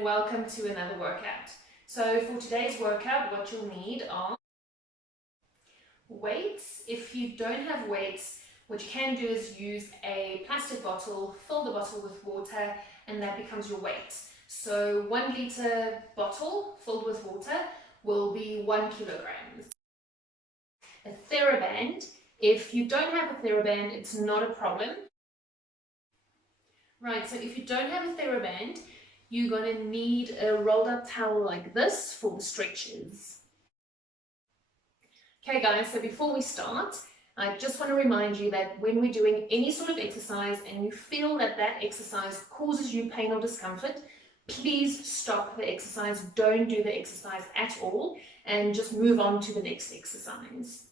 and welcome to another workout. So for today's workout, what you'll need are weights. If you don't have weights, what you can do is use a plastic bottle, fill the bottle with water, and that becomes your weight. So 1 liter bottle filled with water will be 1 kilogram. A TheraBand, if you don't have a TheraBand, it's not a problem. Right, so if you don't have a TheraBand, you're going to need a rolled up towel like this for the stretches. Okay guys, so before we start, I just want to remind you that when we're doing any sort of exercise and you feel that that exercise causes you pain or discomfort, please stop the exercise, don't do the exercise at all, and just move on to the next exercise.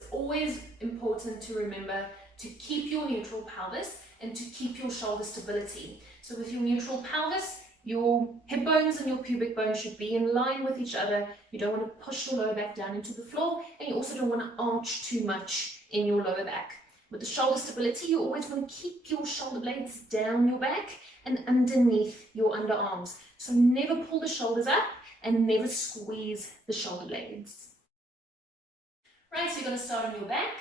It's always important to remember to keep your neutral pelvis and to keep your shoulder stability. So with your neutral pelvis, your hip bones and your pubic bones should be in line with each other. You don't want to push your lower back down into the floor, and you also don't want to arch too much in your lower back. With the shoulder stability, you always want to keep your shoulder blades down your back and underneath your underarms. So never pull the shoulders up and never squeeze the shoulder blades. Right, so you're going to start on your back,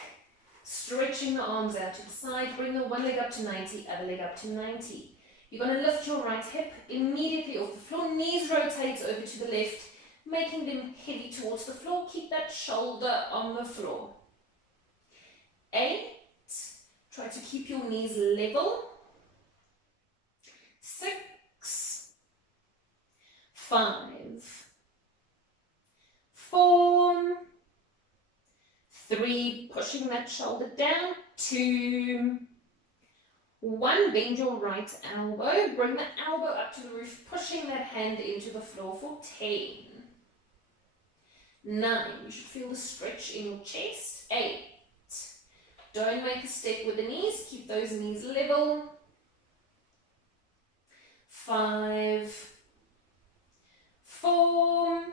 stretching the arms out to the side, bring the one leg up to 90, other leg up to 90. You're going to lift your right hip immediately off the floor, knees rotate over to the left, making them heavy towards the floor. Keep that shoulder on the floor. 8, try to keep your knees level. 6, 5, 4, 3, pushing that shoulder down, 2, 1, bend your right elbow, bring the elbow up to the roof, pushing that hand into the floor for 10, 9, you should feel the stretch in your chest, 8, don't make a step with the knees, keep those knees level, 5, 4,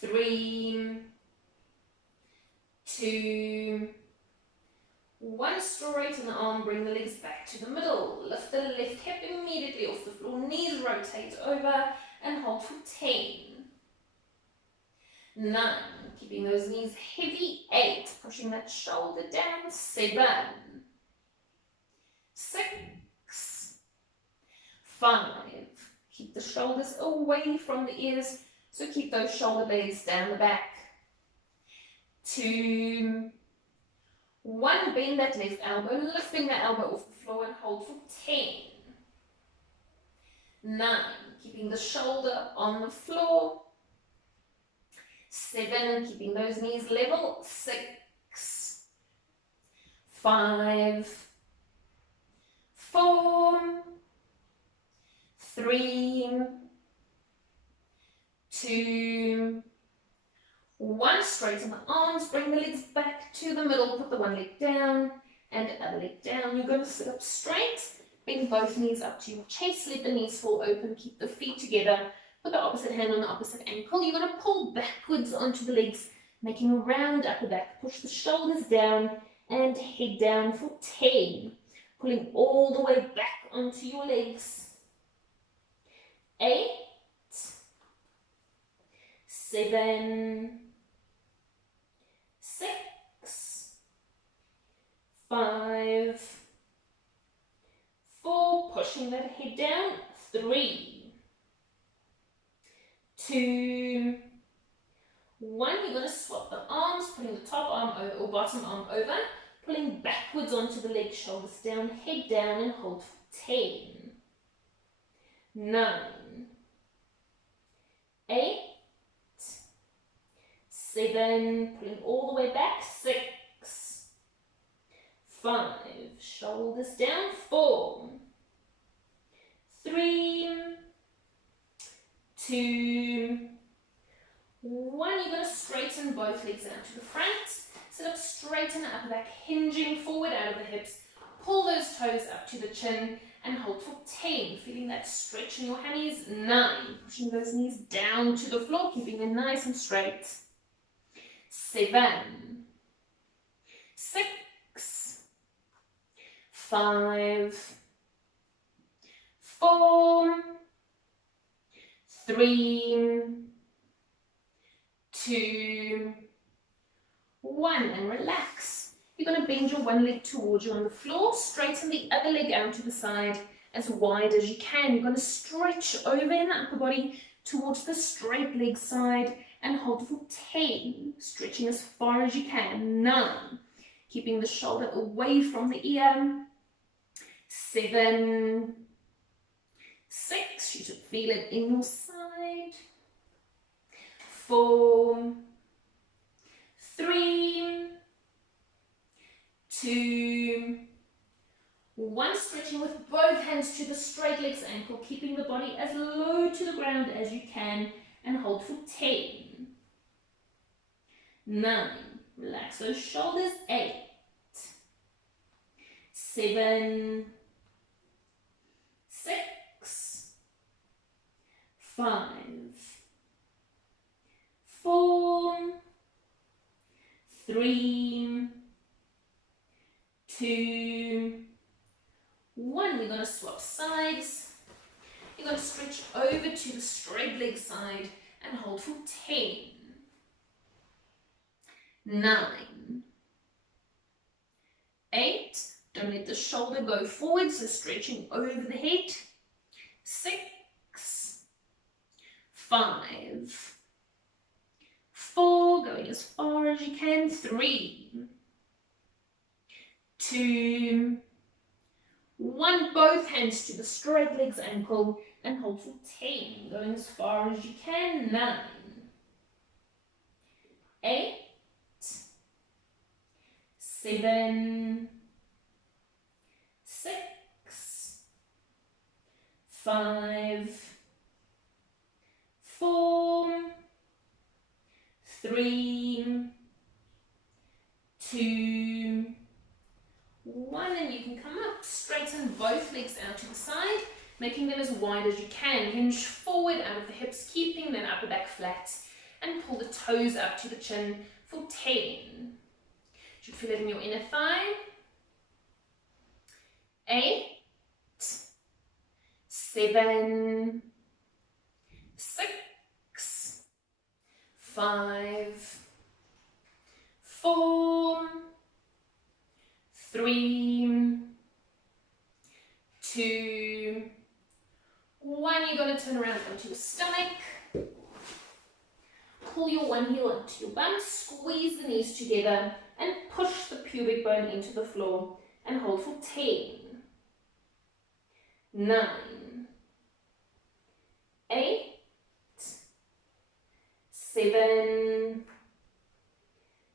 3, 2, 1, straighten the arm, bring the legs back to the middle, lift the left hip immediately off the floor, knees rotate over and hold for 10, 9, keeping those knees heavy, 8, pushing that shoulder down, 7, 6, 5, keep the shoulders away from the ears, so keep those shoulder blades down the back, 2, 1, bend that left elbow, lifting that elbow off the floor and hold for 10, 9, keeping the shoulder on the floor, 7, keeping those knees level, 6, 5, 4, 3, 2, 1, straighten the arms, bring the legs back to the middle, put the one leg down and the other leg down. You're going to sit up straight, bring both knees up to your chest, let the knees fall open, keep the feet together, put the opposite hand on the opposite ankle. You're going to pull backwards onto the legs, making a round upper back, push the shoulders down and head down for 10, pulling all the way back onto your legs, 8, 7, 6, 5, 4, pushing that head down, 3, 2, 1, you're going to swap the arms, putting the top arm over, or bottom arm over, pulling backwards onto the leg, shoulders down, head down and hold for 10, 9, 8, 7, pulling all the way back, 6, 5, shoulders down, 4, 3, 2, 1, you're going to straighten both legs out to the front, sit up straight in the upper back, hinging forward out of the hips, pull those toes up to the chin and hold for 10, feeling that stretch in your hammies, 9, pushing those knees down to the floor, keeping them nice and straight, 7, 6, 5, 4, 3, 2, 1, and relax. You're going to bend your one leg towards you on the floor, straighten the other leg out to the side as wide as you can. You're going to stretch over in the upper body towards the straight leg side and hold for 10, stretching as far as you can. 9, keeping the shoulder away from the ear. 7, 6, you should feel it in your side. 4, 3, 2, 1, stretching with both hands to the straight legs ankle, keeping the body as low to the ground as you can, and hold for 10, 9, relax those shoulders. 8, 7, 6, 5, 4, 3, 2, 1. We're going to swap sides. You're going to stretch over to the straight leg side and hold for 10, 9, 8. Don't let the shoulder go forward, so stretching over the head. 6, 5, 4, going as far as you can. 3, 2, 1, both hands to the straight legs ankle and hold for 10, going as far as you can. 9, 8, 7, 6, 5, 4, 3, 2, 1, and you can come up, straighten both legs out to the side, making them as wide as you can. Hinge forward out of the hips, keeping that upper back flat, and pull the toes up to the chin for 10. You should feel it in your inner thigh. 8, 7, 6, 5, 4, 3, 2, 1. You're going to turn around onto your stomach. Pull your one heel onto your bum, squeeze the knees together, and push the pubic bone into the floor and hold for 10, 9, 8, 7,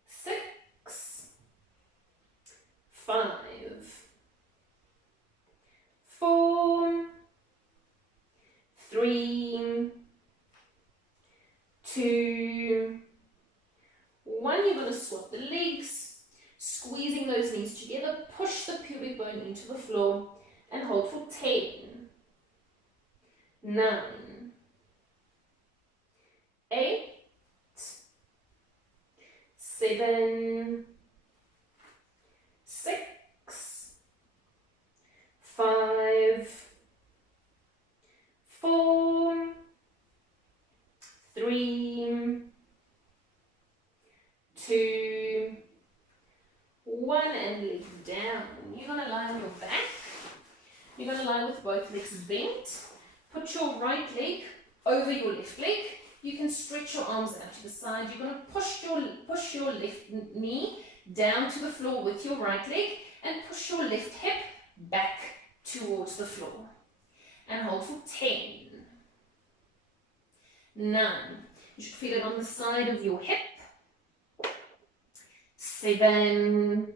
6, 5, 4, 3, 2, 1. You're going to swap the legs, squeezing those knees together, push the pubic bone into the floor and hold for 10, 9, 8, 7, 6, 5, 4, 3, 2, 1, and leg down. You're going to lie on your back. You're going to lie with both legs bent. Put your right leg over your left leg. You can stretch your arms out to the side. You're going to push your left knee down to the floor with your right leg and push your left hip back towards the floor. And hold for 10, 9. You should feel it on the side of your hip. 7,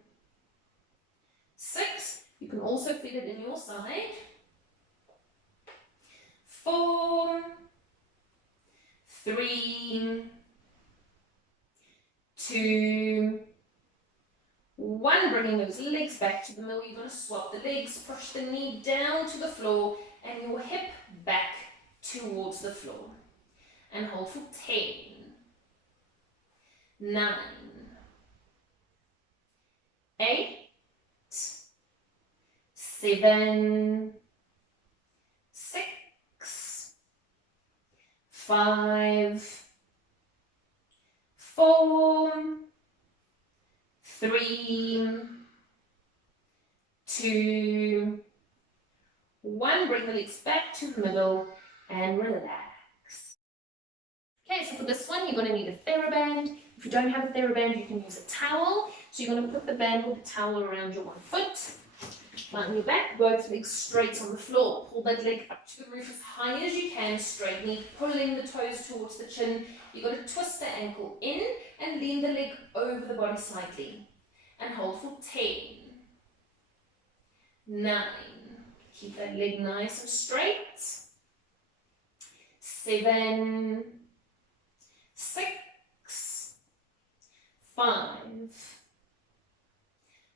6. You can also feel it in your side. 4, 3, 2, 1. Bringing those legs back to the middle. You're going to swap the legs, push the knee down to the floor and your hip back towards the floor. And hold for 10, 9, 8, 7, 5, 4, 3, 2, 1. Bring the legs back to the middle and relax. Okay, so for this one, you're going to need a TheraBand. If you don't have a TheraBand, you can use a towel. So you're going to put the band with the towel around your one foot. Lie on your back, both legs straight on the floor. Pull that leg up to the roof as high as you can, straight knee, pulling the toes towards the chin. You've got to twist the ankle in and lean the leg over the body slightly. And hold for 10, 9. Keep that leg nice and straight. 7, 6, 5,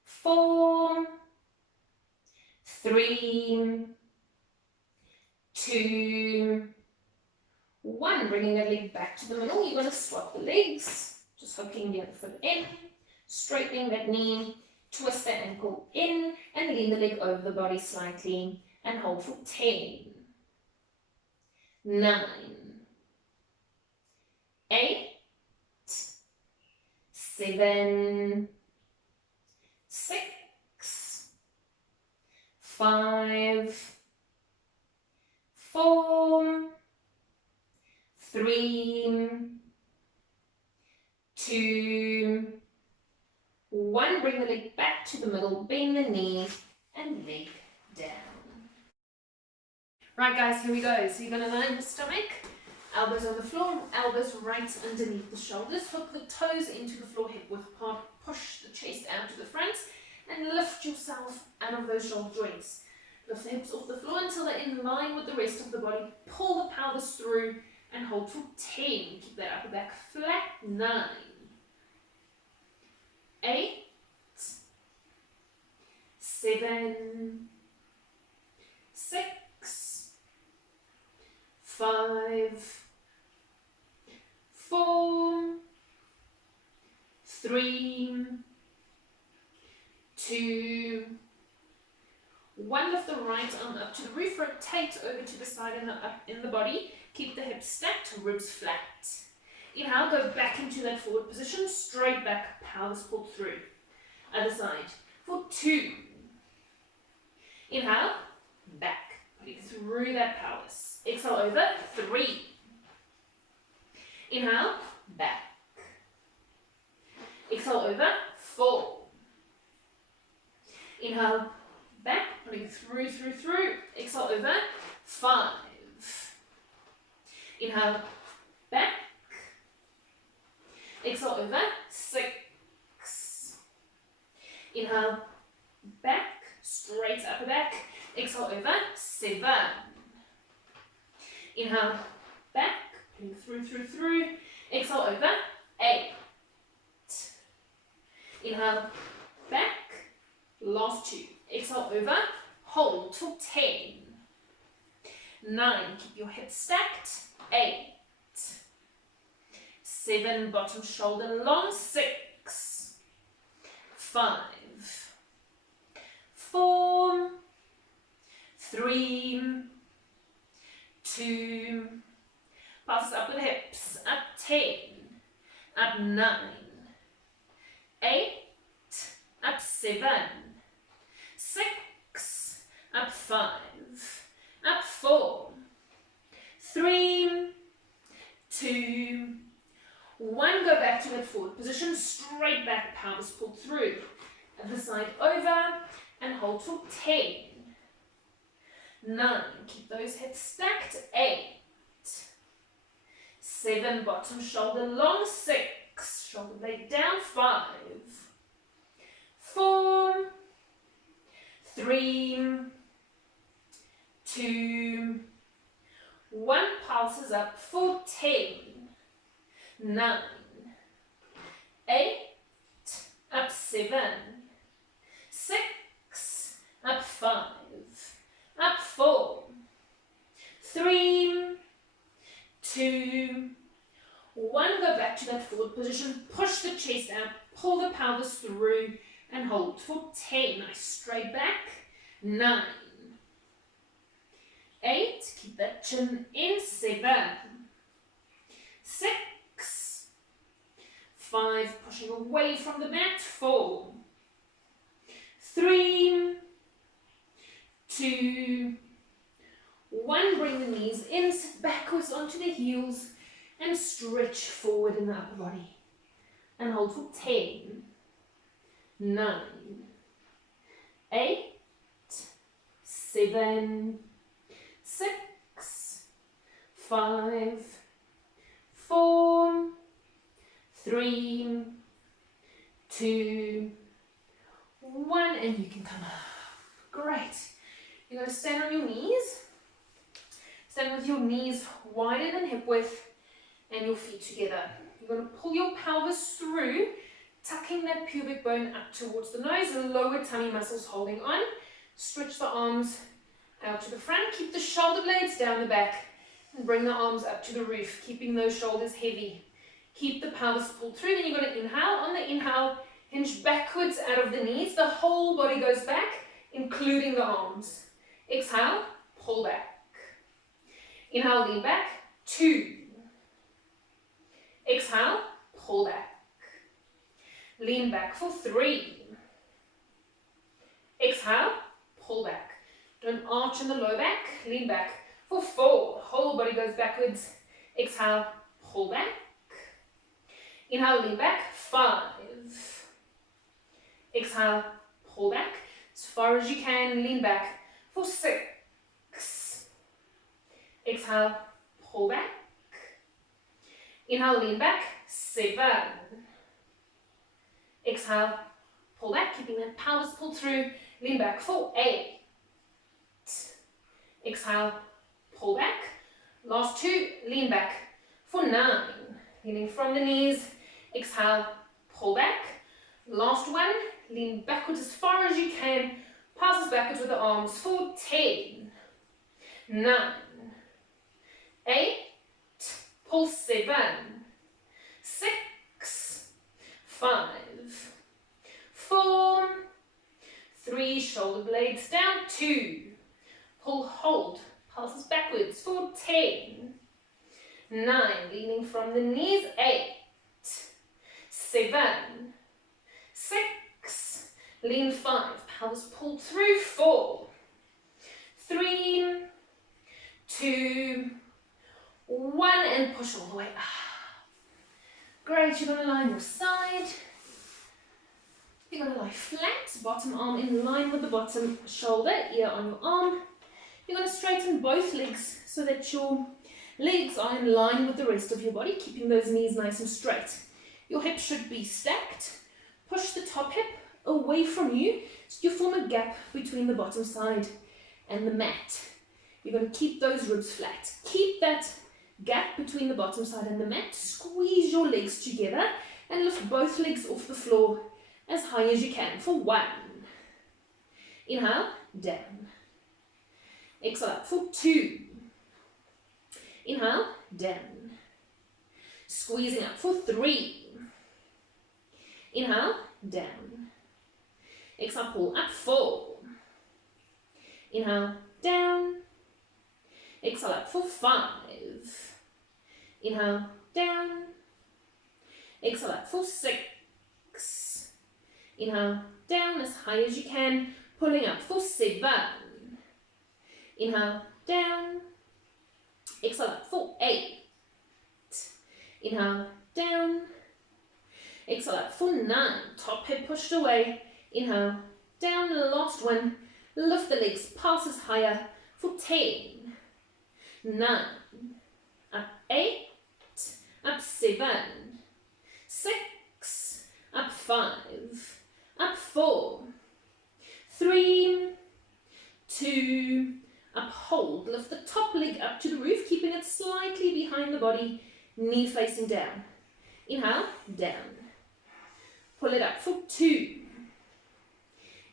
4, 3, 2, 1. Bringing that leg back to the middle. You're going to swap the legs. Just hooking the other foot in, straightening that knee, twist the ankle in, and lean the leg over the body slightly, and hold for 10, 9, 8, 7, 6, 5, 4, 3, 2, 1. Bring the leg back to the middle, bend the knee, and leg down. Right guys, here we go. So you're going to lie on your stomach, elbows on the floor, elbows right underneath the shoulders. Hook the toes into the floor, hip width apart, push the chest out to the front, and lift yourself out of those shoulder joints. Lift the hips off the floor until they're in line with the rest of the body. Pull the pelvis through and hold for 10. Keep that upper back flat. 9, 8, 7, 6, 5, 4, 3, 2, 1. Lift the right arm up to the roof, rotate over to the side and up in the body. Keep the hips stacked, ribs flat. Inhale, go back into that forward position, straight back, pelvis pulled through. Other side for 2. Inhale, back, putting through that pelvis. Exhale over, 3. Inhale, back. Exhale over, 4. Inhale, back, pulling through. Exhale over, 5. Inhale, back. Exhale over, 6. Inhale, back, straight upper back. Exhale over, 7. Inhale, back, pulling through. Exhale over, 8. Inhale, back. Last 2. Exhale over, hold till 10. 9. Keep your hips stacked. 8. 7. Bottom shoulder long. 6. 5. 4. 3. 2. Pass up with the hips. Up 10. Up 9. 8. Up 7. 6. Up 5. Up 4. 3. 2. 1. Go back to that forward position. Straight back, pelvis pulled through. Other side over and hold for 10. 9. Keep those hips stacked. 8. 7. Bottom shoulder long. 6. Shoulder blade down. 5. 4. 3. 2. 1. Pulses up for 10. 9. 8. Up 7. 6. Up 5. Up 4. 3. 2. 1. Go back to that forward position. Push the chest out. Pull the pelvis through and hold for 10. Nice straight back. 9. 8. Keep that chin in. 7. 6, 5, pushing away from the mat, 4, 3, 2, 1, bring the knees in, sit backwards onto the heels and stretch forward in the upper body. And hold for 10, 9, 8, 7, 6, 5, 4, 3, 2, 1, and you can come up. Great. You're going to stand on your knees. Stand with your knees wider than hip width and your feet together. You're going to pull your pelvis through, tucking that pubic bone up towards the nose, and lower tummy muscles holding on. Stretch the arms out to the front. Keep the shoulder blades down the back and bring the arms up to the roof, keeping those shoulders heavy. Keep the pelvis pulled through. Then you're going to inhale. On the inhale, hinge backwards out of the knees. The whole body goes back, including the arms. Exhale, pull back. Inhale, lean back. 2. Exhale, pull back. Lean back for 3. Exhale, pull back. Don't arch in the low back. Lean back for 4. Whole body goes backwards. Exhale, pull back. Inhale, lean back. 5. Exhale, pull back. As far as you can, lean back for 6. Exhale, pull back. Inhale, lean back. 7. Exhale, pull back, keeping that pelvis pulled through. Lean back for 8. Exhale, pull back. Last 2, lean back for 9. Leaning from the knees. Exhale, pull back. Last 1, lean backwards as far as you can. Passes backwards with the arms for 10, 9, 8, pull 7, 6, 5, 4, 3, shoulder blades down, 2, pull, hold, passes backwards for 10, 9, leaning from the knees, 8, 7, 6, lean 5, pelvis pulled through, 4, 3, 2, 1, and push all the way up. Great, you're going to lie on your side. You're going to lie flat, bottom arm in line with the bottom shoulder, ear on your arm. You're going to straighten both legs so that your legs are in line with the rest of your body, keeping those knees nice and straight. Your hips should be stacked. Push the top hip away from you so you form a gap between the bottom side and the mat. You're going to keep those ribs flat. Keep that gap between the bottom side and the mat. Squeeze your legs together and lift both legs off the floor as high as you can for 1. Inhale, down. Exhale up for 2. Inhale, down. Squeezing up for 3. Inhale, down. Exhale, pull up, 4. Inhale, down. Exhale up for 5. Inhale, down. Exhale up for 6. Inhale, down as high as you can, pulling up for 7. Inhale, down. Exhale up for 8. Inhale, down. Exhale up for 9. Top hip pushed away. Inhale, down. Last 1. Lift the legs, passes higher for 10. 9. Up 8. Up 7. 6. Up 5. Up 4. 3. 2. Up, hold. Lift the top leg up to the roof, keeping it slightly behind the body, knee facing down. Inhale, down. Pull it up for 2.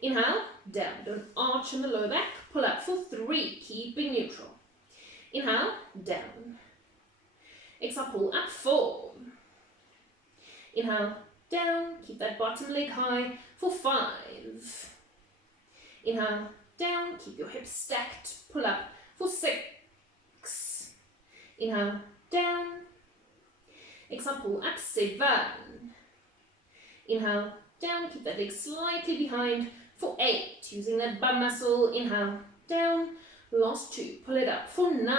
Inhale, down. Don't arch in the lower back. Pull up for 3, keeping neutral. Inhale, down. Exhale, pull up, 4. Inhale, down. Keep that bottom leg high for 5. Inhale, down. Keep your hips stacked. Pull up for 6. Inhale, down. Exhale, pull up, 7. Inhale, down, keep that leg slightly behind for 8. Using that bum muscle, inhale, down, last 2. Pull it up for 9.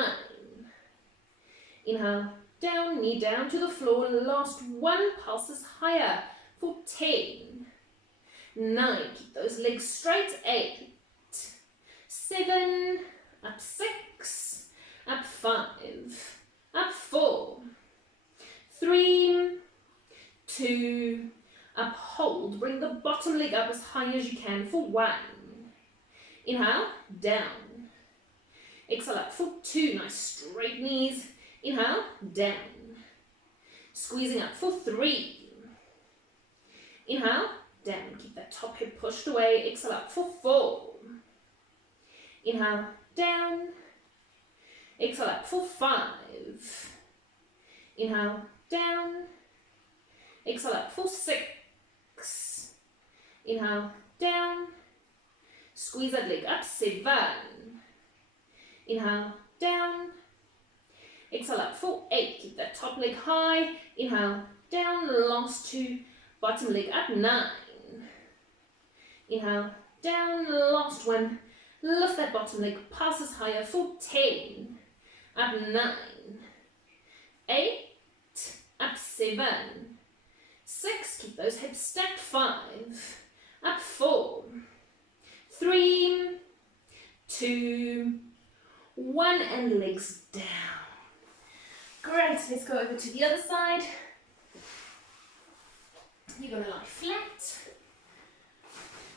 Inhale, down, knee down to the floor, last 1. Pulses higher for 10. 9, keep those legs straight, 8. 7, up 6, up 5, up 4, 3, 2, up, hold, bring the bottom leg up as high as you can for 1. Inhale, down. Exhale up for 2, nice straight knees. Inhale, down. Squeezing up for 3. Inhale, down. Keep that top hip pushed away. Exhale up for 4. Inhale, down. Exhale up for 5. Inhale, down. Exhale up for 6. Inhale, down. Squeeze that leg up, 7. Inhale, down. Exhale up for 8. Keep that top leg high. Inhale, down. Last 2. Bottom leg up, 9. Inhale, down. Last 1. Lift that bottom leg, passes higher for 10. Up, 9. 8. Up, 7. 6. Keep those hips stacked, 5. Up, 4. 3, 2, 1, and legs down. Great, let's go over to the other side. You're going to lie flat,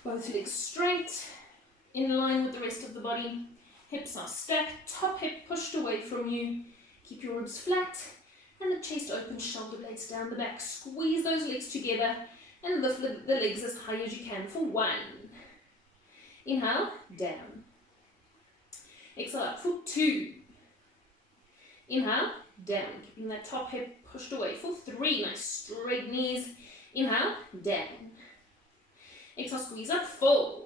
both legs straight, in line with the rest of the body. Hips are stacked, top hip pushed away from you. Keep your ribs flat, and the chest open, shoulder blades down the back. Squeeze those legs together, and lift the legs as high as you can for 1. Inhale, down. Exhale up for 2. Inhale, down. Keeping that top hip pushed away for 3. Nice straight knees. Inhale, down. Exhale, squeeze up, 4.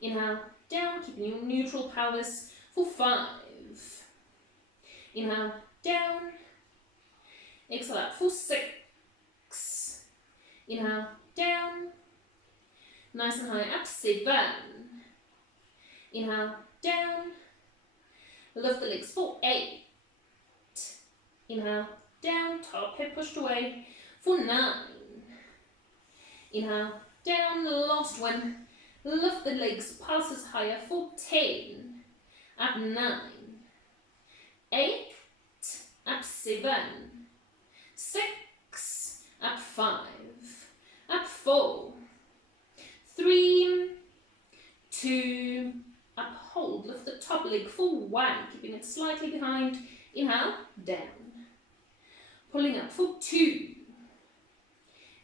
Inhale, down. Keeping your neutral pelvis for 5. Inhale, down. Exhale up for 6. Inhale, down. Nice and high, up, 7. Inhale, down. Lift the legs for 8. Inhale, down, top hip pushed away for 9. Inhale, down, last 1. Lift the legs, passes higher for 10. Up, 9. 8. Up, 7. 6. Up, 5. Up, 4. 3, 2, up, hold, lift the top leg for 1, keeping it slightly behind. Inhale, down. Pulling up for 2.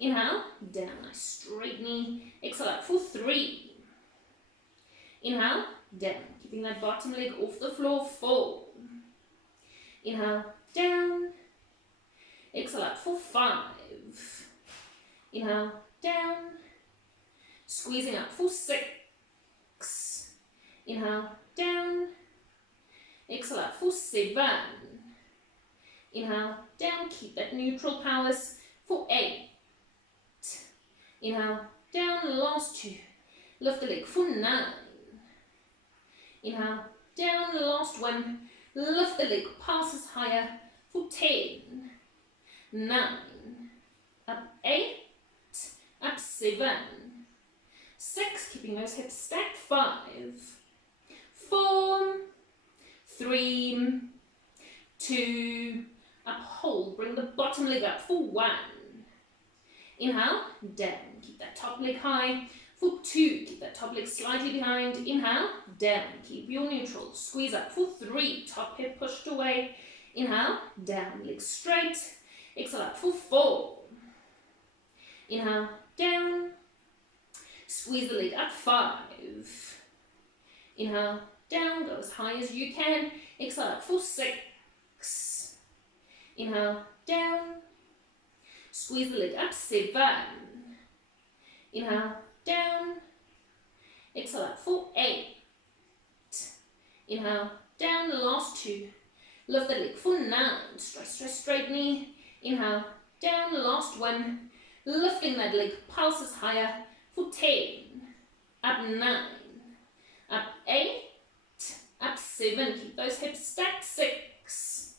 Inhale, down, nice straight knee. Exhale up for 3. Inhale, down, keeping that bottom leg off the floor, 4. Inhale, down. Exhale up for 5. Inhale, down. Squeezing up for 6. Inhale, down. Exhale up for 7. Inhale, down. Keep that neutral pelvis for 8. Inhale, down. Last 2. Lift the leg for 9. Inhale, down. Last 1. Lift the leg, passes higher for 10. 9. Up, 8. Up, 7. 6, keeping those hips stacked, 5, 4, 3, 2, up, hold, bring the bottom leg up for 1. Inhale, down, keep that top leg high for 2, keep that top leg slightly behind. Inhale, down, keep your neutral, squeeze up for 3, top hip pushed away. Inhale, down, legs straight. Exhale up for 4. Inhale, down. Squeeze the leg up, 5. Inhale, down, go as high as you can. Exhale up for 6. Inhale, down. Squeeze the leg up, 7. Inhale, down. Exhale up for 8. Inhale, down, last 2. Lift the leg for 9. Straight knee. Inhale, down, last one. Lifting that leg, pulses higher for 10. Up 9. Up 8. Up 7. Keep those hips stacked. 6.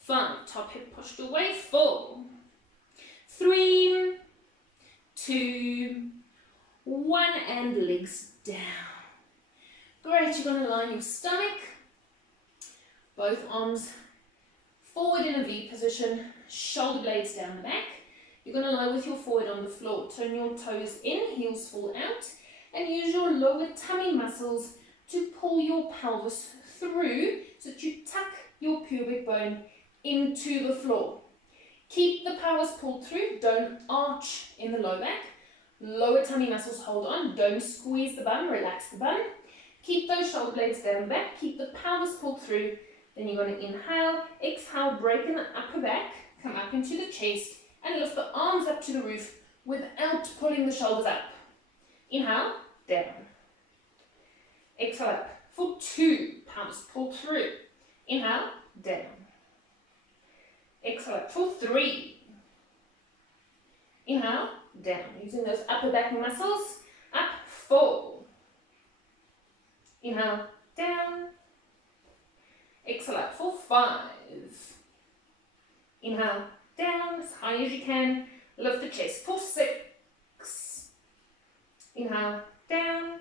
5. Top hip pushed away. 4. 3. 2. 1. And legs down. Great. You're going to line your stomach. Both arms forward in a V position. Shoulder blades down the back. You're going to lie with your forehead on the floor. Turn your toes in, heels fall out, and use your lower tummy muscles to pull your pelvis through so that you tuck your pubic bone into the floor. Keep the pelvis pulled through. Don't arch in the low back. Lower tummy muscles hold on. Don't squeeze the bum. Relax the bum. Keep those shoulder blades down the back. Keep the pelvis pulled through. Then you're going to inhale, exhale, break in the upper back, come up into the chest, and lift the arms up to the roof without pulling the shoulders up. Inhale, down. Exhale up for 2, pelvis pulled through. Inhale, down. Exhale up for 3. Inhale, down. Using those upper back muscles. Up, 4. Inhale, down. Exhale up for 5. Inhale, down as high as you can. Lift the chest for 6. Inhale, down.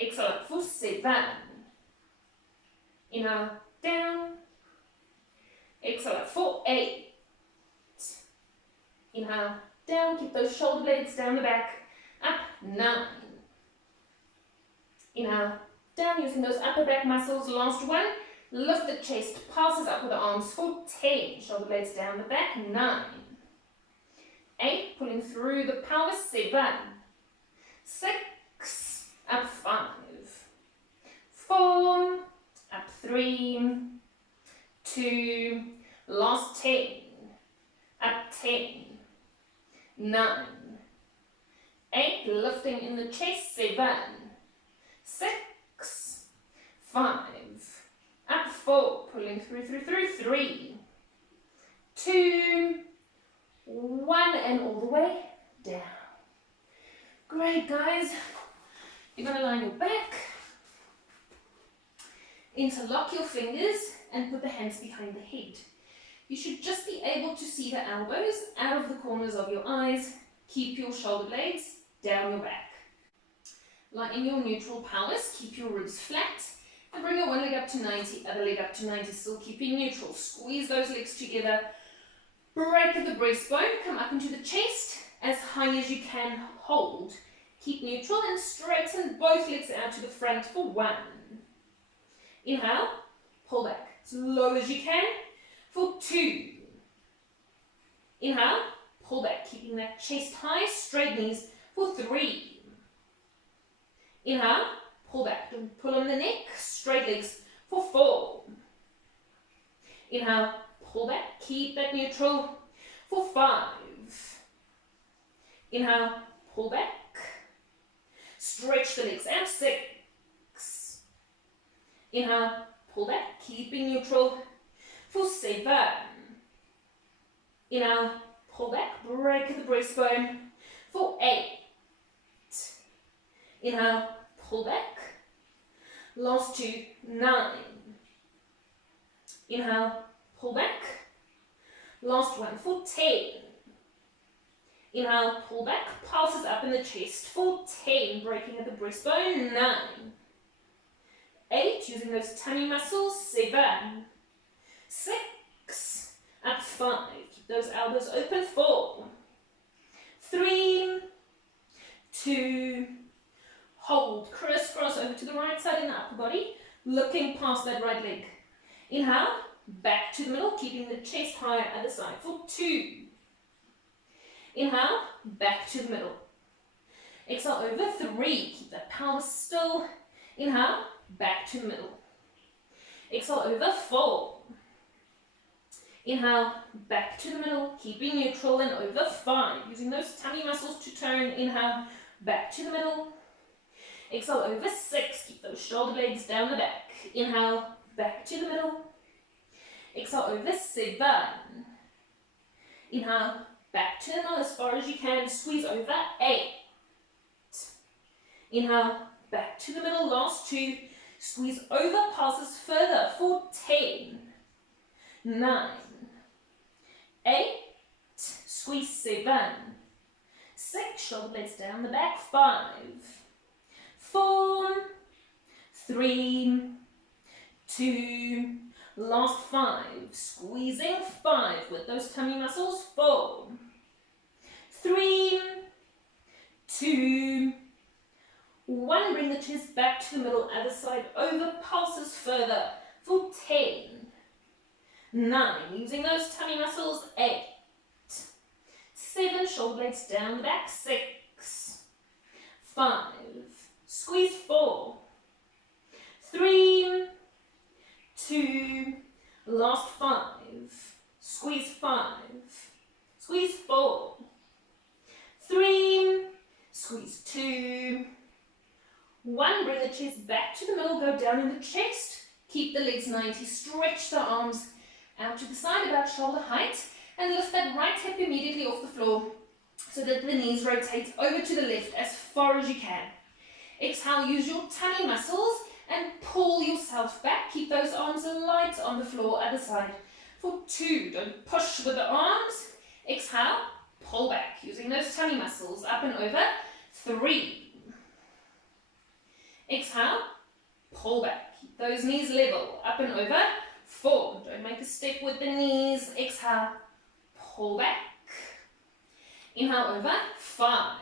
Exhale up for 7. Inhale, down. Exhale up for 8. Inhale, down. Keep those shoulder blades down the back. Up, 9. Inhale, down, using those upper back muscles. Last one. Lift the chest, pulses up with the arms for 10. Shoulder blades down the back. 9. 8. Pulling through the pelvis. 7. 6. Up 5. 4. Up 3. 2. Last 10. Up 10. 9. 8. Lifting in the chest. 7. 6. 5. Up 4. Pulling through. 3. 2. 1. And all the way down. Great, guys. You're going to line your back. Interlock your fingers and put the hands behind the head. You should just be able to see the elbows out of the corners of your eyes. Keep your shoulder blades down your back. Lie in your neutral pelvis. Keep your ribs flat. And bring your one leg up to 90, other leg up to 90, still keeping neutral. Squeeze those legs together. Break at the breastbone. Come up into the chest as high as you can. Hold. Keep neutral and straighten both legs out to the front for 1. Inhale. Pull back as low as you can for 2. Inhale. Pull back, keeping that chest high. Straight knees for 3. Inhale. Pull back, don't pull on the neck, straight legs for 4. Inhale, pull back, keep that neutral for 5. Inhale, pull back, stretch the legs out. 6. Inhale, pull back, keeping neutral for 7. Inhale, pull back, break the breastbone for 8. Inhale, pull back. Last 2, 9. Inhale, pull back. Last one for 10. Inhale, pull back, pulses up in the chest for 10, breaking at the breastbone. 9. 8, using those tummy muscles. 7. 6. Up 5. Keep those elbows open. 4. 3. 2. Hold, crisscross over to the right side in the upper body, looking past that right leg. Inhale, back to the middle, keeping the chest higher other side for 2. Inhale, back to the middle. Exhale over 3, keep that pelvis still. Inhale, back to the middle. Exhale over 4. Inhale, back to the middle, keeping neutral, and over 5, using those tummy muscles to turn. Inhale, back to the middle. Exhale over 6, keep those shoulder blades down the back. Inhale, back to the middle. Exhale over, 7. Inhale, back to the middle as far as you can, squeeze over, 8. Inhale, back to the middle, last 2, squeeze over, passes further for 10, 9, 8, squeeze 7, 6, shoulder blades down the back, 5, 4, 3, 2, last 5, squeezing 5 with those tummy muscles, 4, 3, 2, 1, bring the chest back to the middle, other side over, pulses further for 10, 9, using those tummy muscles, 8, 7, shoulder blades down the back, 6, 5, squeeze 4, 3, 2, last 5, squeeze 5, squeeze 4, 3, squeeze 2, 1, bring the chest back to the middle, go down in the chest, keep the legs 90, stretch the arms out to the side about shoulder height, and lift that right hip immediately off the floor so that the knees rotate over to the left as far as you can. Exhale, use your tummy muscles and pull yourself back. Keep those arms light on the floor, other side. For 2, don't push with the arms. Exhale, pull back, using those tummy muscles, up and over. 3. Exhale, pull back, keep those knees level, up and over. 4, don't make a step with the knees. Exhale, pull back. Inhale over, 5.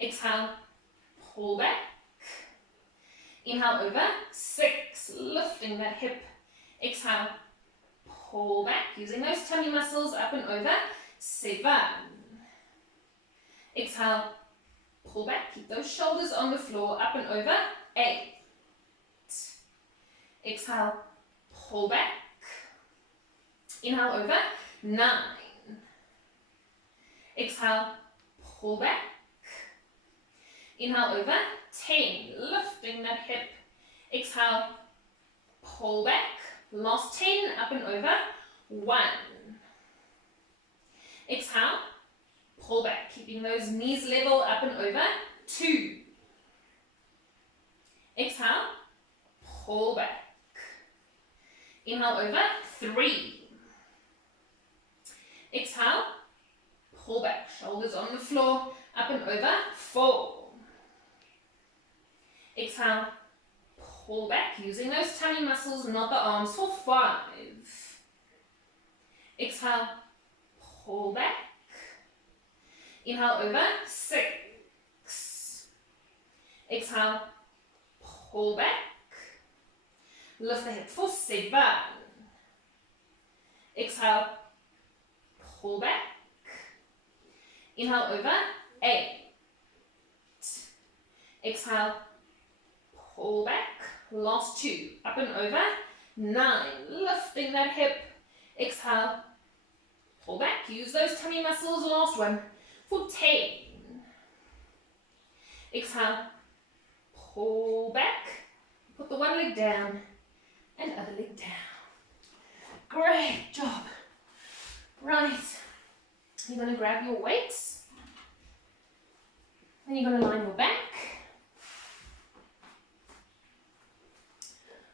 Exhale, pull back. Inhale over, 6, lifting that hip. Exhale, pull back, using those tummy muscles, up and over. 7. Exhale, pull back, keep those shoulders on the floor, up and over. 8. Exhale, pull back. Inhale over, 9. Exhale, pull back. Inhale over, 10, lifting that hip. Exhale, pull back. Last 10, up and over. 1. Exhale, pull back, keeping those knees level, up and over. 2. Exhale, pull back. Inhale over, 3. Exhale, pull back, shoulders on the floor, up and over. 4. Exhale, pull back, using those tummy muscles, not the arms, for 5. Exhale, pull back. Inhale over, 6. Exhale, pull back. Lift the hip for 7. Exhale, pull back. Inhale over, 8. Exhale, pull back. Last 2, up and over. 9, lifting that hip. Exhale, pull back. Use those tummy muscles. Last 1 for 10. Exhale, pull back. Put the one leg down and other leg down. Great job. Right. You're going to grab your weights. Then you're going to line your back.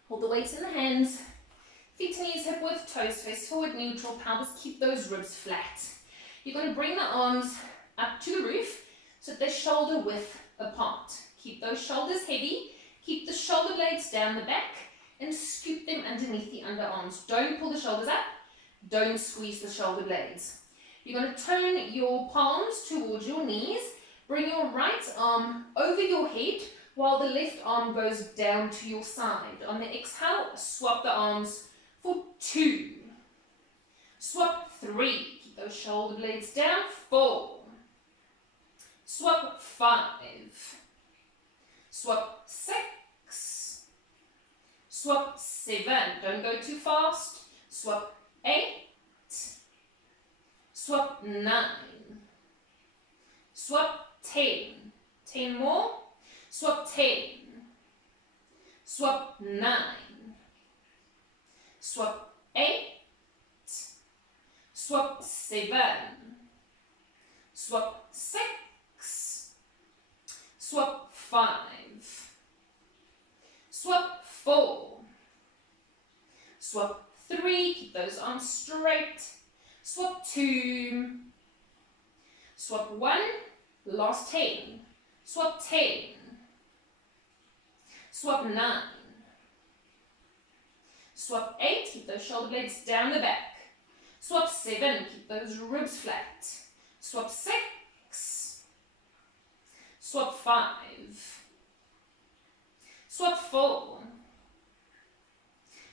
Hold the weights in the hands. Feet and knees hip width, toes face forward, neutral, pelvis. Keep those ribs flat. You're going to bring the arms up to the roof so that they're shoulder width apart. Keep those shoulders heavy. Keep the shoulder blades down the back and scoop them underneath the underarms. Don't pull the shoulders up. Don't squeeze the shoulder blades. You're going to turn your palms towards your knees. Bring your right arm over your head while the left arm goes down to your side. On the exhale, swap the arms for 2. Swap 3. Keep those shoulder blades down. 4. Swap 5. Swap 6. Swap 7. Don't go too fast. Swap 8. Swap 9. Swap 10. 10 more. Swap 10. swap 9, swap 8, swap 7, swap 6, swap 5, swap 4, swap 3, keep those arms straight, swap 2, swap 1, last 10, swap 10, swap 9, swap 8, keep those shoulder blades down the back, swap 7, keep those ribs flat, swap 6, swap 5, swap 4,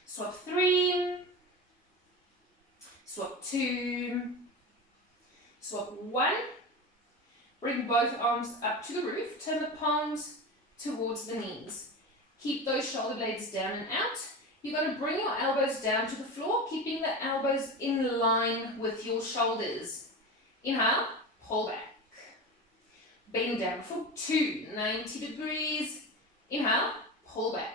swap 3, swap 2, swap 1, bring both arms up to the roof, turn the palms towards the knees. Keep those shoulder blades down and out. You're going to bring your elbows down to the floor, keeping the elbows in line with your shoulders. Inhale, pull back. Bend down for 2, 90 degrees. Inhale, pull back.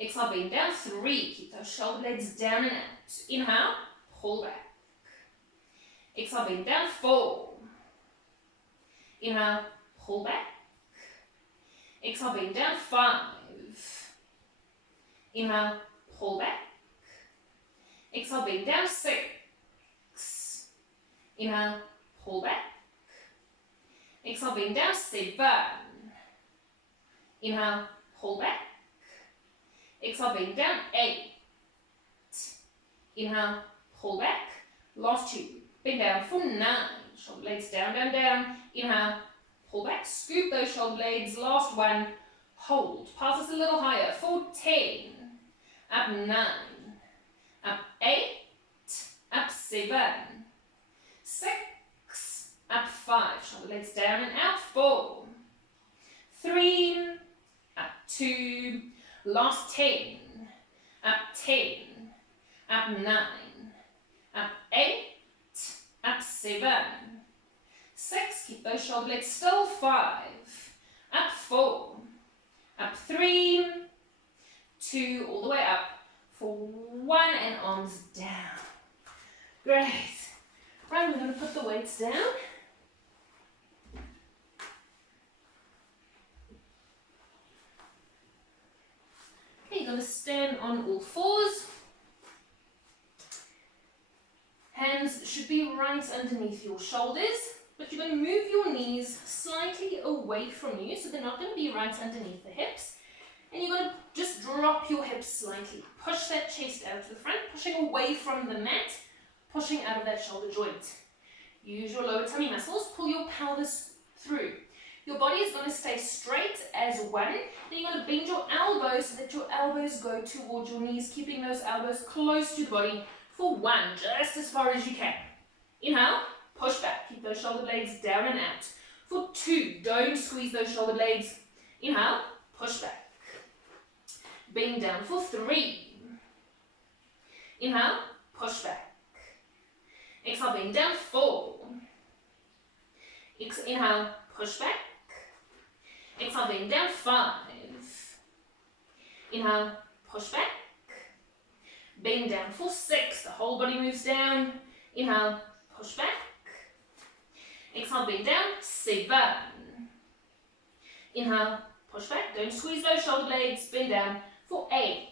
Exhale, bend down, 3. Keep those shoulder blades down and out. Inhale, pull back. Exhale, bend down, 4. Inhale, pull back. Exhale, bend down, 5. Inhale, pull back. Exhale, bend down, 6. Inhale, pull back. Exhale, bend down, 7. Inhale, pull back. Exhale, bend down, 8. Inhale, pull back. Last 2. Bend down for 9. Shoulder blades down, down, down. Inhale, pull back. Scoop those shoulder blades. Last 1. Hold. Pass this a little higher for 10. Up 9. Up 8. Up 7. 6. Up 5. Shoulder blades down and out. 4. 3. Up 2. Last 10. Up 10. Up 9. Up 8. Up 7. 6. Keep those shoulder blades still. 5. Up 4. Up 3. 2. All the way up for 1 and arms down. Great. Right, we're going to put the weights down. Okay, you're going to stand on all fours. Hands should be right underneath your shoulders, but you're going to move your knees slightly away from you, so they're not going to be right underneath the hips. And you're going to just drop your hips slightly. Push that chest out to the front, pushing away from the mat, pushing out of that shoulder joint. Use your lower tummy muscles, pull your pelvis through. Your body is going to stay straight as 1. Then you're going to bend your elbows so that your elbows go towards your knees, keeping those elbows close to the body for 1, just as far as you can. Inhale, push back. Keep those shoulder blades down and out. For 2, don't squeeze those shoulder blades. Inhale, push back. Bend down for 3. Inhale, push back. Exhale, bend down, 4. Inhale, push back. Exhale, bend down, 5. Inhale, push back. Bend down for 6. The whole body moves down. Inhale, push back. Exhale, bend down, 7. Inhale, push back. Don't squeeze those shoulder blades. Bend down for 8.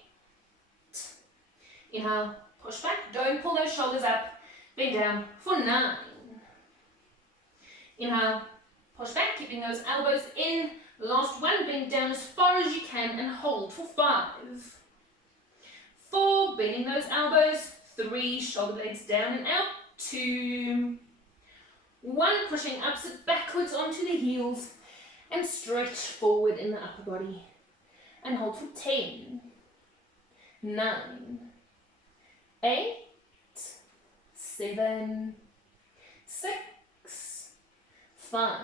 Inhale, push back. Don't pull those shoulders up. Bend down for 9. Inhale, push back, keeping those elbows in. Last 1, bend down as far as you can and hold for 5. 4, bending those elbows. 3, shoulder blades down and out. 2. 1, pushing up, sit backwards onto the heels and stretch forward in the upper body. And hold for 10, 9, 8, 7, 6, 5,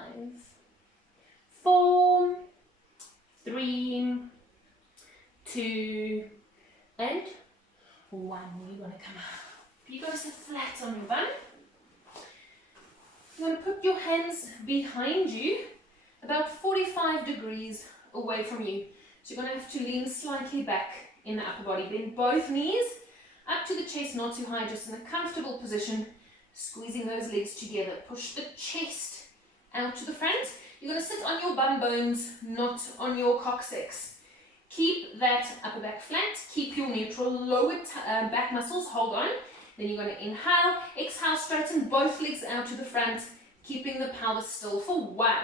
4, 3, 2, and 1. You're going to come up. You go sit flat on your bum. You're going to put your hands behind you, about 45 degrees away from you. So you're going to have to lean slightly back in the upper body. Bend both knees up to the chest, not too high, just in a comfortable position. Squeezing those legs together. Push the chest out to the front. You're going to sit on your bum bones, not on your coccyx. Keep that upper back flat. Keep your neutral lower back muscles. Hold on. Then you're going to inhale. Exhale, straighten both legs out to the front, keeping the pelvis still for 1.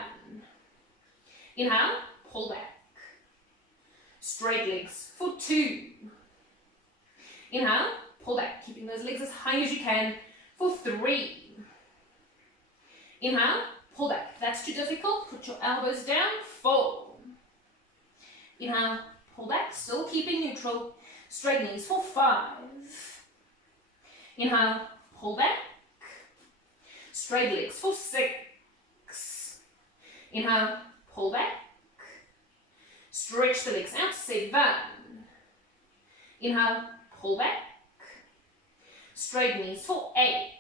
Inhale, pull back. Straight legs for 2. Inhale, pull back, keeping those legs as high as you can for 3. Inhale, pull back. If that's too difficult, put your elbows down. 4. Inhale, pull back, still keeping neutral. Straight knees for 5. Inhale, pull back. Straight legs for 6. Inhale, pull back. Stretch the legs out. 7. Inhale, pull back. Straight knees for 8.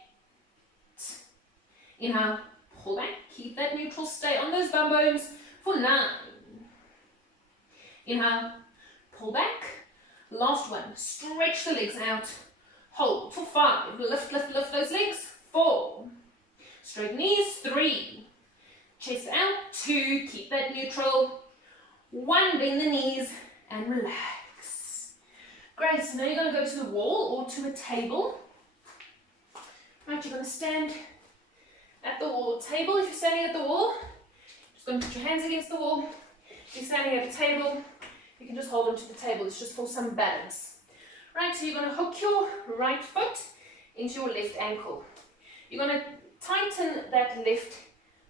Inhale, pull back. Keep that neutral. Stay on those bum bones for 9. Inhale, pull back. Last one. Stretch the legs out. Hold for 5. Lift, lift, lift those legs. 4. Straight knees. 3. Chest out. 2. Keep that neutral. 1. Bend the knees and relax. Great. So now you're going to go to the wall or to a table. Right, you're going to stand at the wall or table. If you're standing at the wall, just going to put your hands against the wall. If you're standing at a table, you can just hold onto the table. It's just for some balance. Right, so you're going to hook your right foot into your left ankle. You're going to tighten that left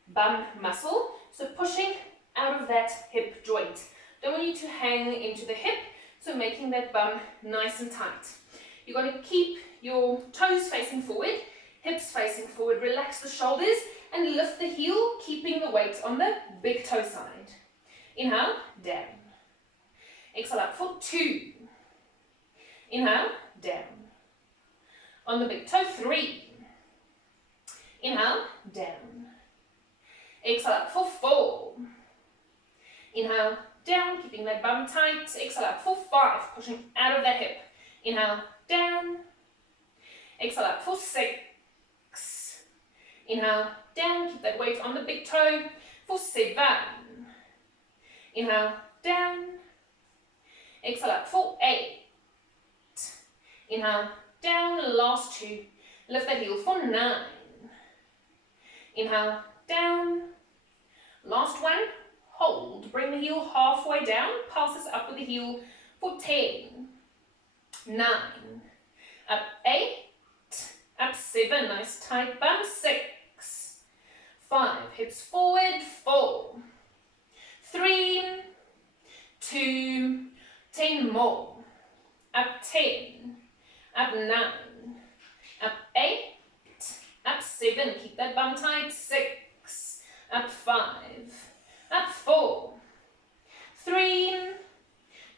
bum muscle, so pushing out of that hip joint. Don't want you to hang into the hip, so making that bum nice and tight. You're going to keep your toes facing forward, hips facing forward, relax the shoulders and lift the heel, keeping the weight on the big toe side. Inhale, down. Exhale up for 2. Inhale, down. On the big toe, 3. Inhale, down. Exhale up for 4. Inhale, down, keeping that bum tight. Exhale up for 5, pushing out of that hip. Inhale, down. Exhale up for 6. Inhale, down, keep that weight on the big toe for 7. Inhale, down. Exhale up for 8. Inhale, down, last 2. Lift that heel for 9. Inhale, down. Last 1. Hold. Bring the heel halfway down. Pulses up with the heel for 10. 9. Up 8. Up 7. Nice tight bum. 6. 5. Hips forward. 4. 3. 2. 10 more. Up 10. Up 9. Up 8. Up 7. Keep that bum tight. 6. Up 5. Up 4. 3.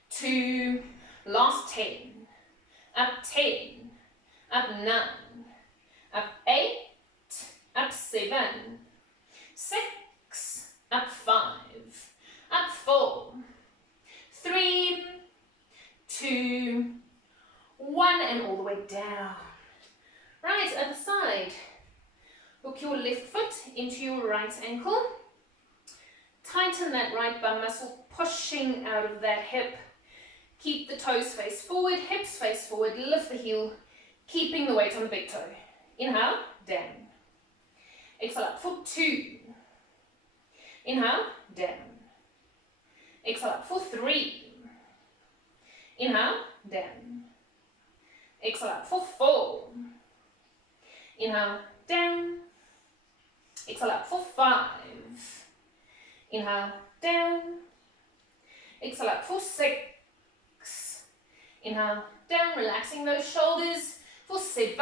2. Last 10. Up 10. Up 9. Up 8. Up 7. 6. Up 5. Up 4. 3. 2. 1. And all the way down. Right, other side. Hook your left foot into your right ankle. Tighten that right bum muscle, pushing out of that hip. Keep the toes face forward, hips face forward, lift the heel, keeping the weight on the big toe. Inhale, down. Exhale up for 2. Inhale, down. Exhale up for 3. Inhale, down. Exhale up for 4. Inhale, down. Exhale up for 5. Inhale, down. Exhale up for 6. Inhale, down, relaxing those shoulders for 7.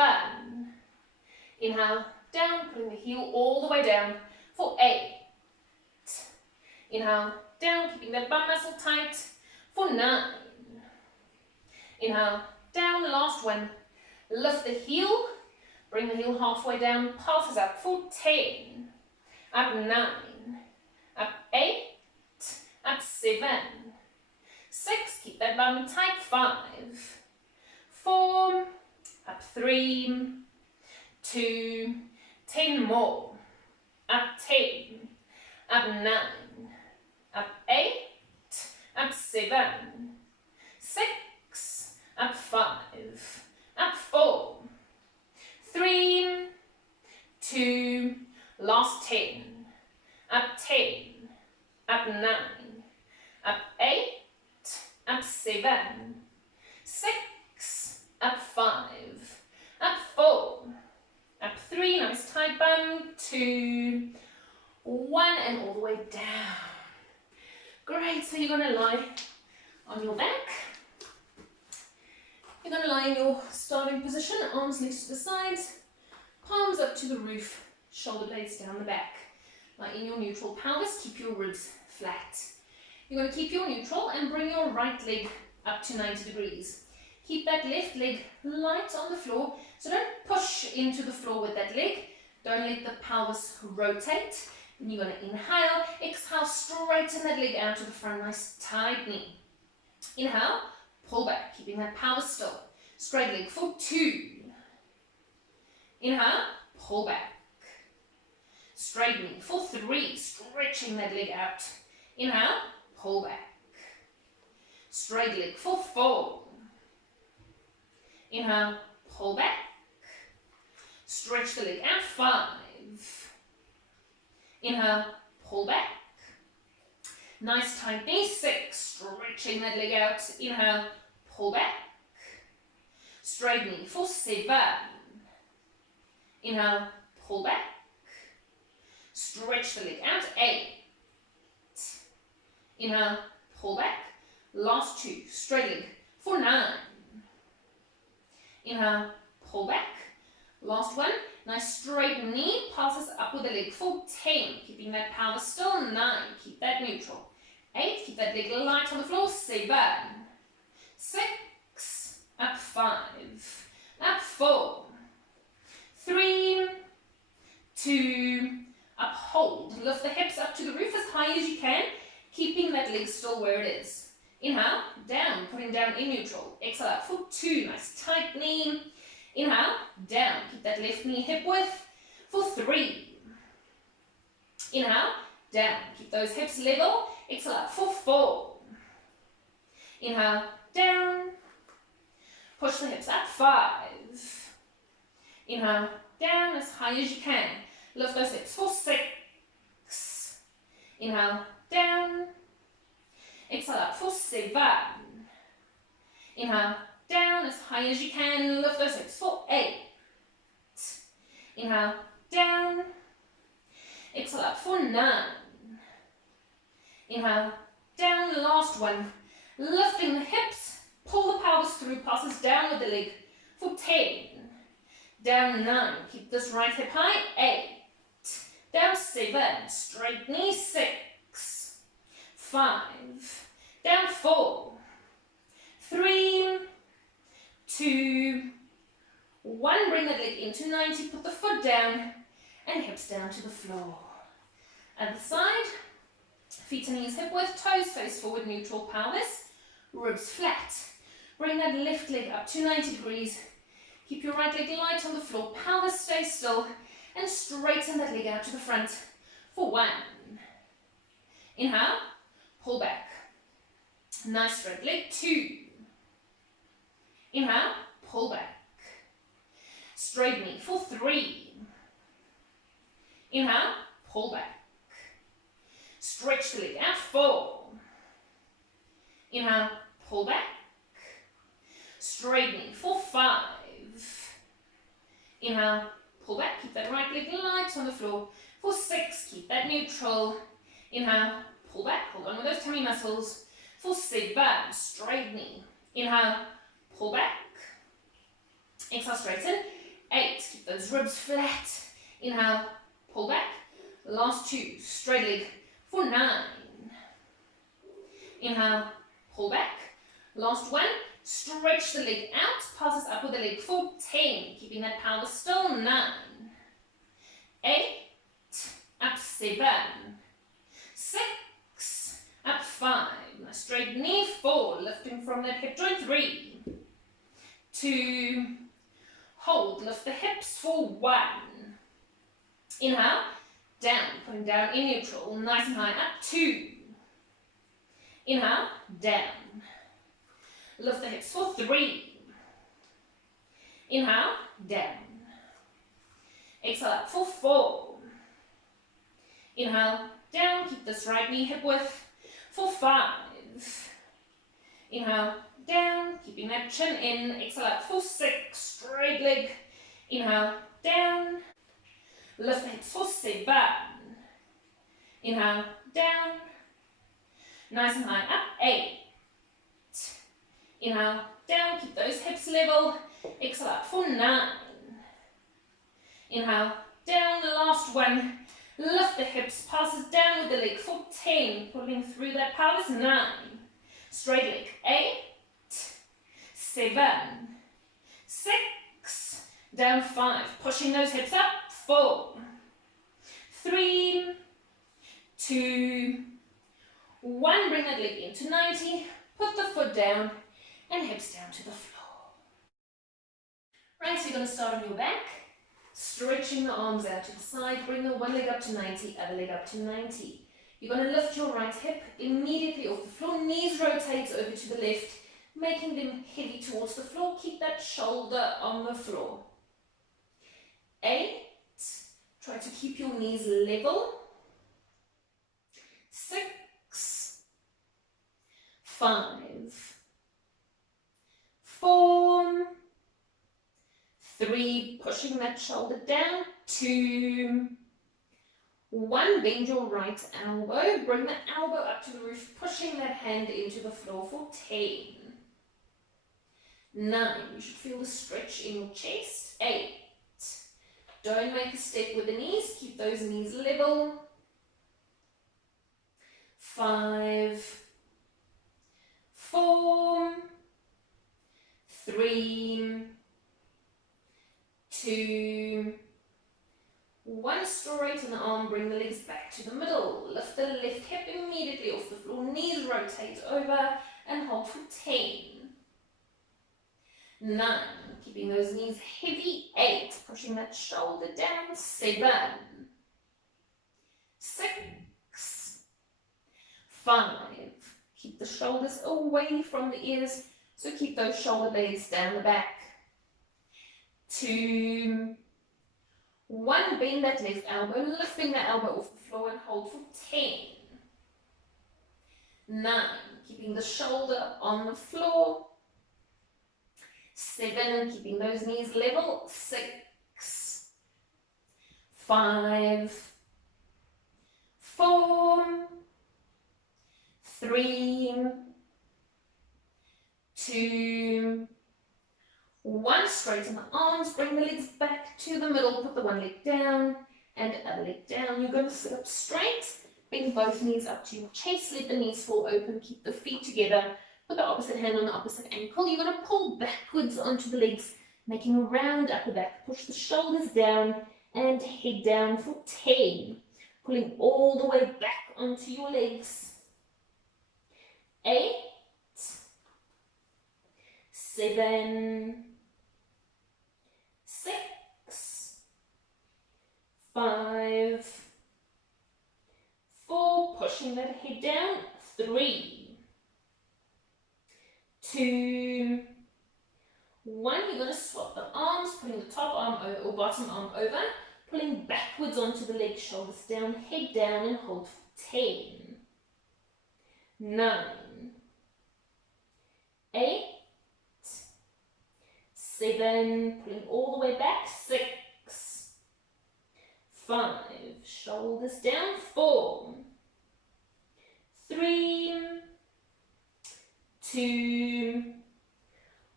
Inhale, down, putting the heel all the way down for 8. Inhale, down, keeping that bum muscle tight for 9. Inhale, down, the last one. Lift the heel, bring the heel halfway down, pulses up for 10. Up 9. Up 8. Up 7. 6, keep that bum tight, 5, 4, up 3, 2, 10 more, up 10, up 9, up 8, up 7, 6, up 5, up 4, 3, 2, last 10, up 10, up 9, up 8, up 7, 6, up 5, up 4, up 3, nice tight bum, 2, 1, and all the way down. Great, so you're going to lie on your back. You're going to lie in your starting position, arms next to the sides, palms up to the roof, shoulder blades down the back. Lie in your neutral pelvis, keep your ribs flat. You're going to keep your neutral and bring your right leg up to 90 degrees. Keep that left leg light on the floor, so don't push into the floor with that leg. Don't let the pelvis rotate. And you're going to inhale, exhale, straighten that leg out to the front, nice tight knee. Inhale, pull back, keeping that pelvis still. Straight leg for 2. Inhale, pull back. Straight knee for 3, stretching that leg out. Inhale, pull back. Straight leg for 4. Inhale, pull back. Stretch the leg out, 5. Inhale, pull back. Nice tight knee, 6, stretching that leg out. Inhale, pull back. Straight knee for 7. Inhale, pull back. Stretch the leg out, 8. Inhale, pull back. Last 2, straight leg for 9. Inhale, pull back. Last 1, nice straight knee, passes up with the leg for 10, keeping that pelvis still, 9, keep that neutral. 8, keep that leg light on the floor, 7, 6, up 5, up 4, 3, 2, up, hold. Lift the hips up to the roof as high as you can, keeping that leg still where it is. Inhale, down, putting down in neutral. Exhale out for 2, nice tight knee. Inhale, down, keep that left knee hip width for 3. Inhale, down, keep those hips level. Exhale out for 4. Inhale, down. Push the hips up, 5. Inhale, down as high as you can. Lift those hips for 6. Inhale, down. Exhale out for 7. Inhale, down as high as you can. Lift those hips for 8. Inhale, down. Exhale out for 9. Inhale, down. Last 1. Lifting the hips. Pull the pelvis through. Passes down with the leg for 10. Down 9. Keep this right hip high. 8. Down 7. Straight knee. 6. 5. Down 4. 3. 2. 1. Bring that leg into 90. Put the foot down and hips down to the floor. Other side. Feet and knees hip width. Toes face forward. Neutral pelvis. Ribs flat. Bring that left leg up to 90 degrees. Keep your right leg light on the floor. Pelvis stay still. And straighten that leg out to the front for 1. Inhale. Pull back. Nice straight leg. 2. Inhale. Pull back. Straight knee for 3. Inhale. Pull back. Stretch the leg out. 4. Inhale. Pull back. Straight knee for 5. Inhale. Pull back. Keep that right leg light on the floor for 6. Keep that neutral. Inhale. Pull back. Hold on with those tummy muscles for 7. Straight knee. Inhale. Pull back. Exhale. Straighten. 8. Keep those ribs flat. Inhale. Pull back. Last 2. Straight leg for 9. Inhale. Pull back. Last 1. Stretch the leg out, passes up with the leg for 10, keeping that pelvis still. 9, 8, up 7, 6, up 5, Nice straight knee. 4, lifting from that hip joint. 3, 2, hold, lift the hips for 1. Inhale, down, putting down in neutral, nice and high, up. 2. Inhale, down. Lift the hips for 3. Inhale, down. Exhale up for 4. Inhale, down, keep this right knee hip width for 5. Inhale, down, keeping that chin in. Exhale up for 6, straight leg. Inhale, down. Lift the hips for 7. Inhale, down. Nice and high, up. 8. Inhale, down, keep those hips level. Exhale up for 9. Inhale, down, last one. Lift the hips, passes down with the leg for 10. Pulling through that pelvis, 9. Straight leg, 8, 7, 6, down 5. Pushing those hips up, 4, 3, 2, 1. Bring that leg into 90. Put the foot down and hips down to the floor. Right, so you're going to start on your back. Stretching the arms out to the side, bring the one leg up to 90, other leg up to 90. You're going to lift your right hip immediately off the floor, knees rotate over to the left, making them heavy towards the floor. Keep that shoulder on the floor. 8, try to keep your knees level. 6, 5, 4, 3, pushing that shoulder down. 2, 1, bend your right elbow, bring the elbow up to the roof, pushing that hand into the floor for 10. 9, you should feel the stretch in your chest. 8, don't make a step with the knees, keep those knees level. 5, 4, 3, 2, 1, straighten the arm, bring the legs back to the middle. Lift the left hip immediately off the floor, knees rotate over and hold for 10. 9, keeping those knees heavy. 8, pushing that shoulder down. 7, 6, 5, keep the shoulders away from the ears, so keep those shoulder blades down the back. 2, 1, bend that left elbow, lifting the elbow off the floor and hold for 10. 9, keeping the shoulder on the floor. 7, keeping those knees level. 6, 5, 4, 3, 2, 1, straighten the arms, bring the legs back to the middle, put the one leg down and other leg down. You're going to sit up straight, bring both knees up to your chest, let the knees fall open, keep the feet together, put the opposite hand on the opposite ankle. You're going to pull backwards onto the legs, making a round upper back. Push the shoulders down and head down for 10, pulling all the way back onto your legs. 8, 7, 6, 5, 4, pushing that head down. 3, 2, 1. You're going to swap the arms, putting the top arm over, or bottom arm over, pulling backwards onto the leg, shoulders down, head down, and hold for 10. 9, 8, 7, pulling all the way back. 6, 5, shoulders down. 4, 3, 2,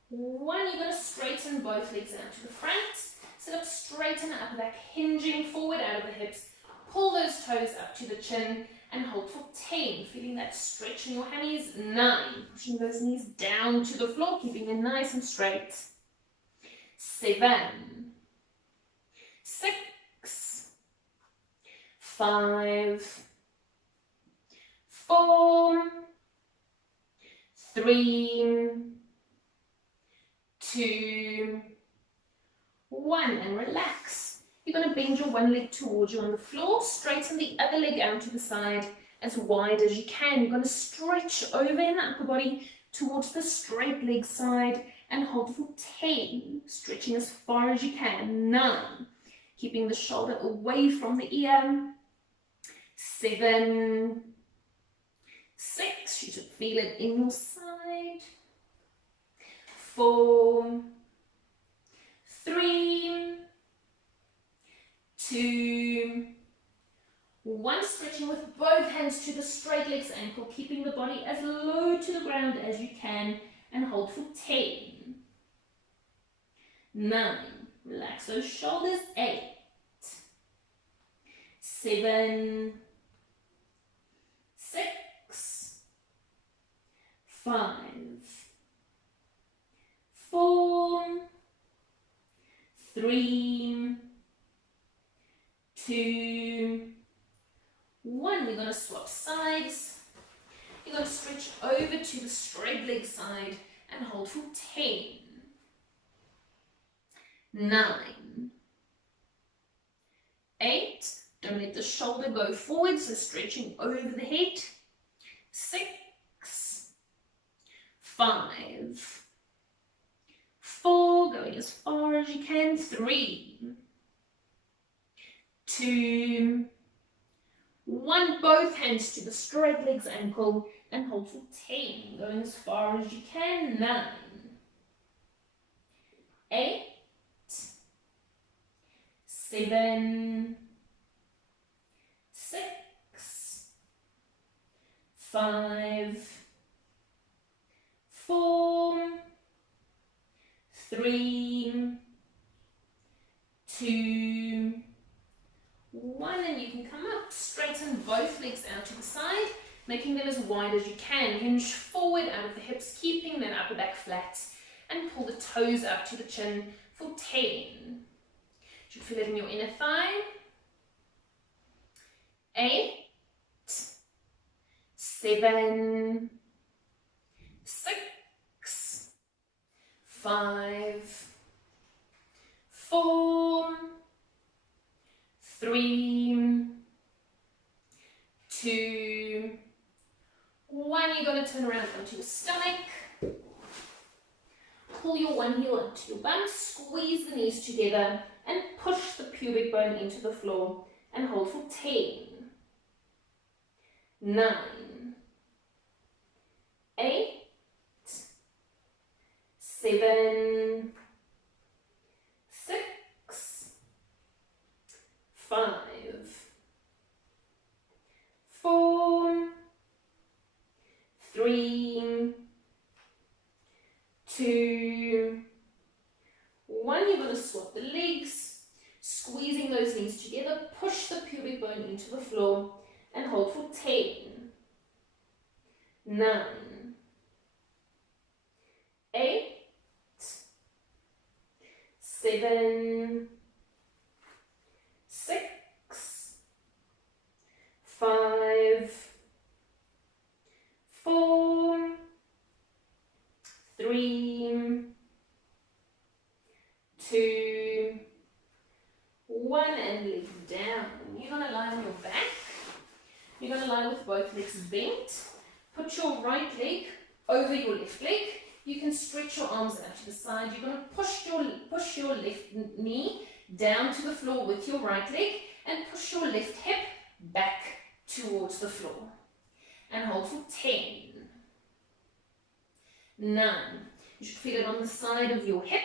1. You're going to straighten both legs out to the front. Sit up straight in the upper back, hinging forward out of the hips. Pull those toes up to the chin and hold for 10. Feeling that stretch in your hammies. 9, pushing those knees down to the floor, keeping them nice and straight. 7, 6, 5, 4, 3, 2, 1, and relax. You're going to bend your one leg towards you on the floor, straighten the other leg out to the side as wide as you can. You're going to stretch over in the upper body towards the straight leg side and hold for 10, stretching as far as you can. 9, keeping the shoulder away from the ear. 7, 6, you should feel it in your side. 4, 3, 2, 1, stretching with both hands to the straight legs ankle, keeping the body as low to the ground as you can, and hold for 10, 9, relax those shoulders. 8, 7, 6, 5, 4, 3, 2, 1. We're going to swap sides. You're going to stretch over to the straight leg side and hold for 10, 9, 8. Don't let the shoulder go forward, so stretching over the head. 6, 5, 4, going as far as you can. 3, 2, 1, both hands to the straight legs ankle and hold for 10, going as far as you can. 9, 8, 7, 6, 5, 4, 3, 2, 1, and you can come up, straighten both legs out to the side, making them as wide as you can. Hinge forward out of the hips, keeping that upper back flat, and pull the toes up to the chin for 10. You should feel it in your inner thigh. 8, 7, 6, 5, 4, 3, 2, 1. You're going to turn around onto your stomach. Pull your one heel onto your bum, squeeze the knees together, and push the pubic bone into the floor and hold for 10, 9, 8, 7, 6, 5, 4, 3, 2, 1. You're going to swap the legs, squeezing those knees together, push the pubic bone into the floor and hold for 10, 9, 8, 7, 6, 5, 4, 3, 2, 1, and leg down. You're going to lie on your back. You're going to lie with both legs bent. Put your right leg over your left leg. You can stretch your arms out to the side. You're going to push your left knee down to the floor with your right leg and push your left hip back towards the floor. And hold for 10, 9. You should feel it on the side of your hip.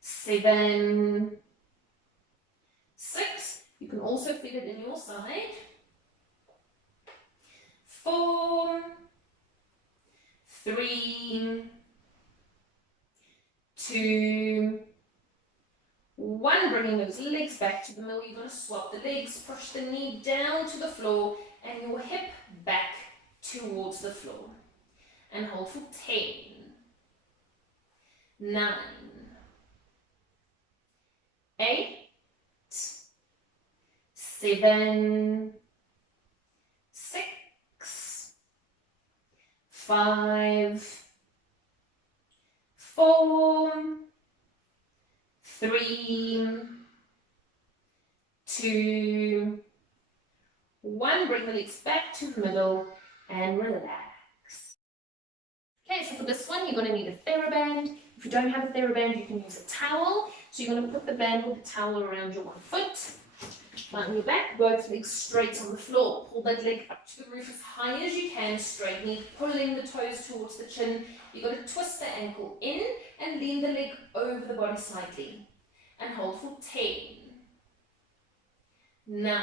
7, 6. You can also feel it in your side. 4, 3, 2, 1. Bringing those legs back to the middle. You're going to swap the legs, push the knee down to the floor and your hip back towards the floor. And hold for 10, 9, 8, 7, 6, 5, 4, 3, 2, 1. Bring the legs back to the middle and relax. Okay, so for this one, you're going to need a TheraBand. If you don't have a TheraBand, you can use a towel. So you're going to put the band with the towel around your one foot. Lie on your back, both legs straight on the floor. Pull that leg up to the roof as high as you can, straight knee, pulling the toes towards the chin. You've got to twist the ankle in and lean the leg over the body slightly. And hold for 10, 9.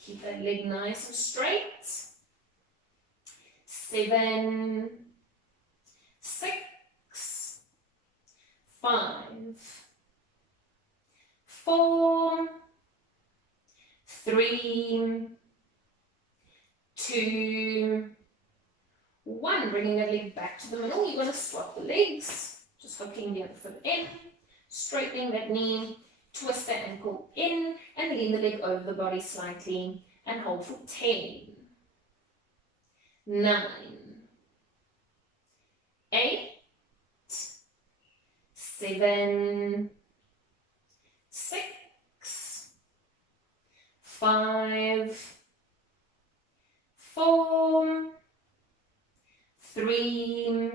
Keep that leg nice and straight. 7, 6, 5, 4, 3, 2, 1. Bringing that leg back to the middle. You're going to swap the legs. Just hooking the other foot in. Straightening that knee. Twist the ankle in and lean the leg over the body slightly. And hold for 10, 9, 8, 7, 6, 5, 4, 3,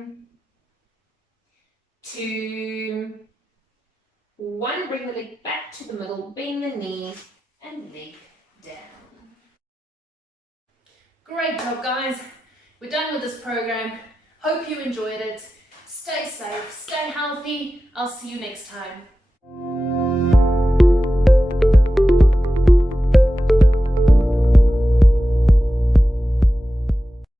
2, 1. Bring the leg back to the middle, bend the knee and leg down. Great job, guys. We're done with this program. Hope you enjoyed it. Stay safe, stay healthy. I'll see you next time.